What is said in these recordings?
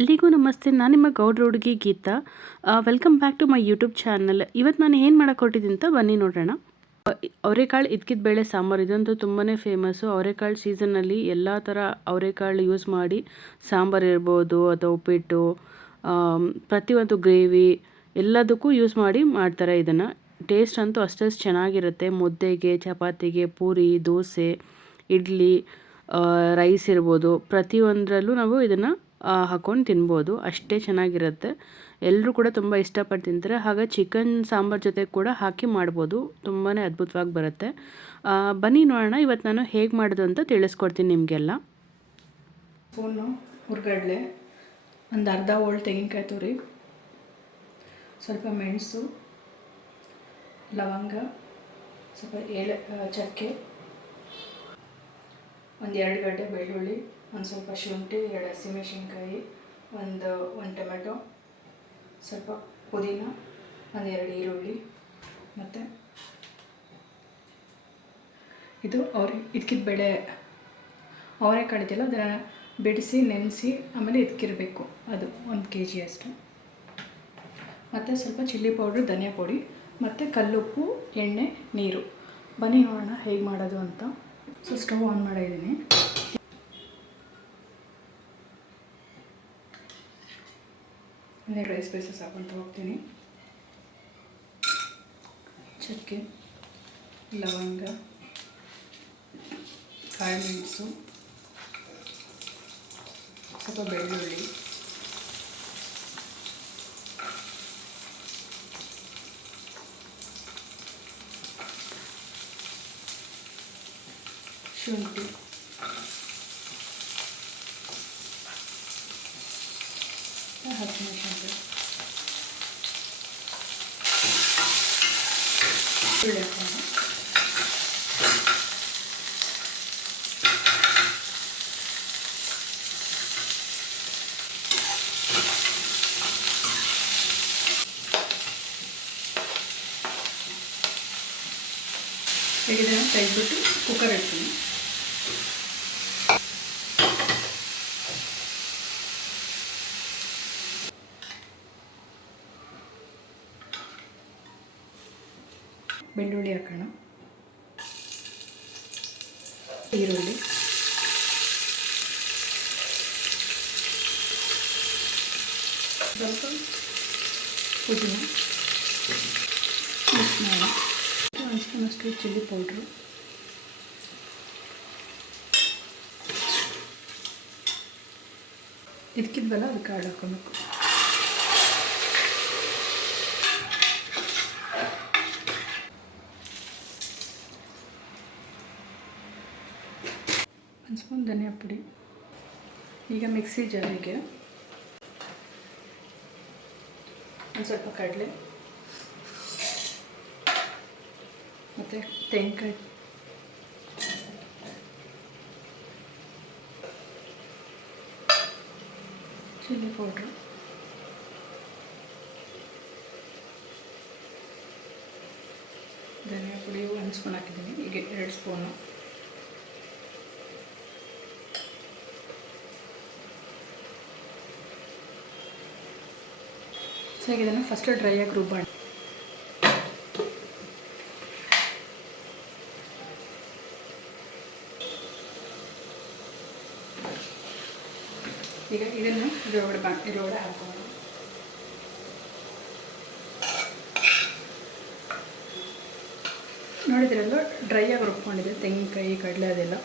ಎಲ್ರಿಗೂ ನಮಸ್ತೆ. ನಾನು ನಿಮ್ಮ ಗೌಡ್ರ ಹುಡುಗಿ Geetha. Welcome back to my YouTube channel ಇವತ್ತು ನಾನು ಏನು ಮಾಡಕ್ಕೆ ಹೊಟ್ಟಿದ್ದೀನಿ ಅಂತ ಬನ್ನಿ ನೋಡೋಣ ಅವರೆಕಾಳು ಇದ್ಕಿದ ಬೇಳೆ ಸಾಂಬಾರು, ಇದಂತೂ ತುಂಬಾ ಫೇಮಸ್ಸು ಅವರೆಕಾಳು ಸೀಸನ್ನಲ್ಲಿ ಎಲ್ಲ ಥರ ಅವರೆಕಾಳು ಯೂಸ್ ಮಾಡಿ ಸಾಂಬಾರು ಇರ್ಬೋದು ಅಥವಾ ಉಪ್ಪಿಟ್ಟು ಪ್ರತಿಯೊಂದು ಗ್ರೇವಿ ಎಲ್ಲದಕ್ಕೂ ಯೂಸ್ ಮಾಡಿ ಮಾಡ್ತಾರೆ ಇದನ್ನು. ಟೇಸ್ಟ್ ಅಂತೂ ಅಷ್ಟಷ್ಟು ಚೆನ್ನಾಗಿರುತ್ತೆ. ಮುದ್ದೆಗೆ, ಚಪಾತಿಗೆ, ಪೂರಿ, ದೋಸೆ, ಇಡ್ಲಿ ರೈಸ್ ಇರ್ಬೋದು. ಪ್ರತಿಯೊಂದರಲ್ಲೂ ನಾವು ಇದನ್ನು ಹಾಕ್ಕೊಂಡು ತಿನ್ಬೋದು. ಅಷ್ಟೇ ಚೆನ್ನಾಗಿರುತ್ತೆ. ಎಲ್ಲರೂ ಕೂಡ ತುಂಬ ಇಷ್ಟಪಟ್ಟು ತಿಂತಾರೆ. ಹಾಗೆ ಚಿಕನ್ ಸಾಂಬಾರ್ ಜೊತೆ ಕೂಡ ಹಾಕಿ ಮಾಡ್ಬೋದು. ತುಂಬಾ ಅದ್ಭುತವಾಗಿ ಬರುತ್ತೆ. ಬನ್ನಿ ನೋಡೋಣ. ಇವತ್ತು ನಾನು ಹೇಗೆ ಮಾಡೋದು ಅಂತ ತಿಳಿಸ್ಕೊಡ್ತೀನಿ ನಿಮಗೆಲ್ಲ. ಸ್ಪೂನು ಹುರ್ಗಡ್ಲೆ. ಒಂದು ಅರ್ಧ ಹೋಳು ತೆಂಗಿನಕಾಯಿ ತುರಿ. ಸ್ವಲ್ಪ ಮೆಣಸು, ಲವಂಗ, ಸ್ವಲ್ಪ ಏಲ ಚಕ್ಕೆ. ಒಂದು ಎರಡು ಗಡ್ಡೆ ಬೆಳ್ಳುಳ್ಳಿ. ಒಂದು ಸ್ವಲ್ಪ ಶುಂಠಿ, ಎರಡು ಹಸಿಮೆಣಸಿನ್ಕಾಯಿ, ಒಂದು ಒಂದು ಟೊಮೆಟೊ, ಸ್ವಲ್ಪ ಪುದೀನ, ಒಂದು ಎರಡು ಈರುಳ್ಳಿ ಮತ್ತು ಇದು ಅವ್ರೆ ಇದಕ್ಕಿದ ಬೆಳೆ ಅವರೆಕಾಳು ಇದೆಯಲ್ಲ ಅದನ್ನು ಬಿಡಿಸಿ, ನೆನೆಸಿ, ಆಮೇಲೆ ಇದಕ್ಕಿರಬೇಕು ಅದು ಒಂದು ಕೆ ಜಿ ಅಷ್ಟು. ಮತ್ತು ಸ್ವಲ್ಪ ಚಿಲ್ಲಿ ಪೌಡ್ರು, ಧನಿಯಾ ಪುಡಿ, ಮತ್ತು ಕಲ್ಲುಪ್ಪು, ಎಣ್ಣೆ, ನೀರು. ಬನ್ನಿ ನೋಡೋಣ ಹೇಗೆ ಮಾಡೋದು ಅಂತ. ಸೊ ಸ್ಟವ್ ಆನ್ ಮಾಡಿದ್ದೀನಿ. ರೈಸ್ ಪೀಸಸ್ ಹಾಕ್ಕೊಂತ ಹೋಗ್ತೀನಿ ಚಕ್ಕೆ ಲವಂಗ ಕಾಳು ಮೆಣಸು ಸ್ವಲ್ಪ ಬೆಳ್ಳುಳ್ಳಿ ಶುಂಠಿ ಹಸಿಮೆಣಸಿನ್ಕಾಯಿ ಈರುಳ್ಳಿ ಹಾಕೋಣ ಈಗ ಇದನ್ನು ತೆಗೆದ್ಬಿಟ್ಟು ಕುಕ್ಕರ್ ಇಡ್ತೀನಿ ಬೆಳ್ಳುಳ್ಳಿ ಹಾಕೋಣ ಈರುಳ್ಳಿ ಸ್ವಲ್ಪ ಪುದೀನ ಮಿಕ್ಸ್ ಮಾಡೋಣ ಒಂದು ಸ್ಪೂನಷ್ಟು ಚಿಲ್ಲಿ ಪೌಡ್ರು ಇದಕ್ಕಿದ್ವಲ್ಲ ಅದಕ್ಕೆ ಕಾಳು ಹಾಕೊಬೇಕು ಒಂದು ಸ್ಪೂನ್ ಧನಿಯಾ ಪುಡಿ. ಈಗ ಮಿಕ್ಸಿ ಜಾರಿಗೆ ಒಂದು ಸ್ವಲ್ಪ ಕಡಲೆ ಮತ್ತು ತೆಂಗಿನಕಾಯಿ. Chilli powder. ಧನಿಯಾ ಪುಡಿ ಒಂದು ಸ್ಪೂನ್ ಹಾಕಿದ್ದೀನಿ. ಈಗ ಎರಡು ಸ್ಪೂನು. ಸೊ ಇದನ್ನು ಫಸ್ಟ್ ಡ್ರೈ ಆಗಿ ರುಬ್ಬೋಣ ಈಗ ಇದನ್ನು ರೋಡ್ ಬಾ ರೋಡ್ ಹಾಕೋಣ. ನೋಡಿದ್ರಲ್ಲ ಡ್ರೈ ಆಗಿ ರುಬ್ಕೊಂಡಿದೆ ತೆಂಗಿನಕಾಯಿ, ಕಡಲೆ ಅದೆಲ್ಲ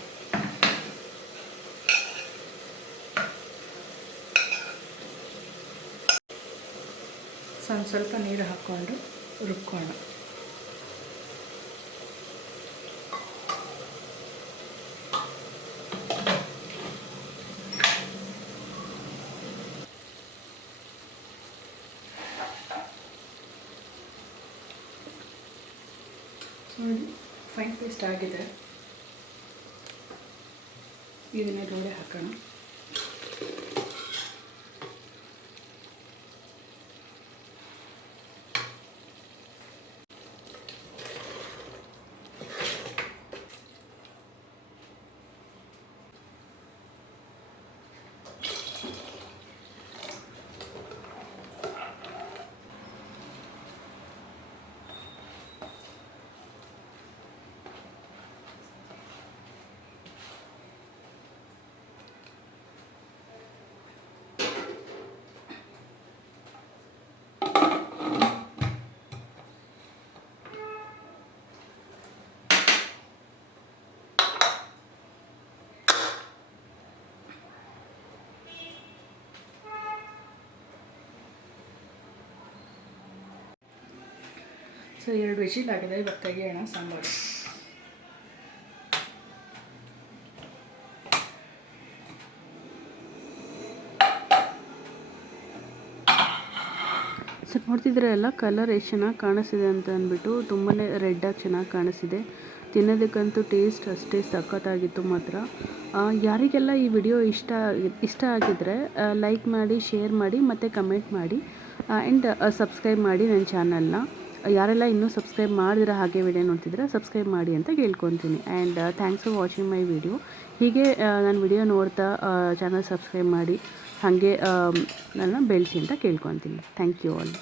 ಸ್ವಲ್ಪ ಸ್ವಲ್ಪ ನೀರು ಹಾಕ್ಕೊಂಡು ರುಬ್ಕೊಂಡು ಫೈನ್ ಪೇಸ್ಟ್ ಆಗಿದೆ. ಇದನ್ನ ರೋಡೆ ಹಾಕೋಣ. ಸೊ ಎರಡು ವಿಶಿಲ್ ಆಗಿದೆ ಇವಾಗ ತೆಗಿಯೋಣ ಸಾಂಬಾರು. ಸೊ ನೋಡ್ತಿದ್ರೆ ಎಲ್ಲ ಕಲರ್ ಎಷ್ಟು ಚೆನ್ನಾಗಿ ಕಾಣಿಸಿದೆ ಅಂತ ಅಂದ್ಬಿಟ್ಟು ತುಂಬಾ ರೆಡ್ಡಾಗಿ ಚೆನ್ನಾಗಿ ಕಾಣಿಸ್ತಿದೆ. ತಿನ್ನೋದಕ್ಕಂತೂ ಟೇಸ್ಟ್ ಅಷ್ಟೇ ಸಖತ್ತಾಗಿತ್ತು ಮಾತ್ರ. ಯಾರಿಗೆಲ್ಲ ಈ ವಿಡಿಯೋ ಇಷ್ಟ ಇಷ್ಟ ಆಗಿದ್ದರೆ ಲೈಕ್ ಮಾಡಿ ಶೇರ್ ಮಾಡಿ, ಮತ್ತು ಕಮೆಂಟ್ ಮಾಡಿ ಆ್ಯಂಡ್ ಸಬ್ಸ್ಕ್ರೈಬ್ ಮಾಡಿ ನನ್ನ ಚಾನಲ್ನ ಯಾರೆಲ್ಲ ಇನ್ನೂ ಸಬ್ಸ್ಕ್ರೈಬ್ ಮಾಡಿದ್ರೆ ಹಾಗೆ ವಿಡಿಯೋ ನೋಡ್ತಿದ್ರೆ ಸಬ್ಸ್ಕ್ರೈಬ್ ಮಾಡಿ ಅಂತ ಕೇಳ್ಕೊತೀನಿ. And thanks for watching my video ಹೀಗೆ ನನ್ನ ವಿಡಿಯೋ ನೋಡ್ತಾ ಚಾನಲ್ ಸಬ್ಸ್ಕ್ರೈಬ್ ಮಾಡಿ, ಹಾಗೆ ನನ್ನ ಬೆಳೆಸಿ ಅಂತ ಕೇಳ್ಕೊತೀನಿ. Thank you all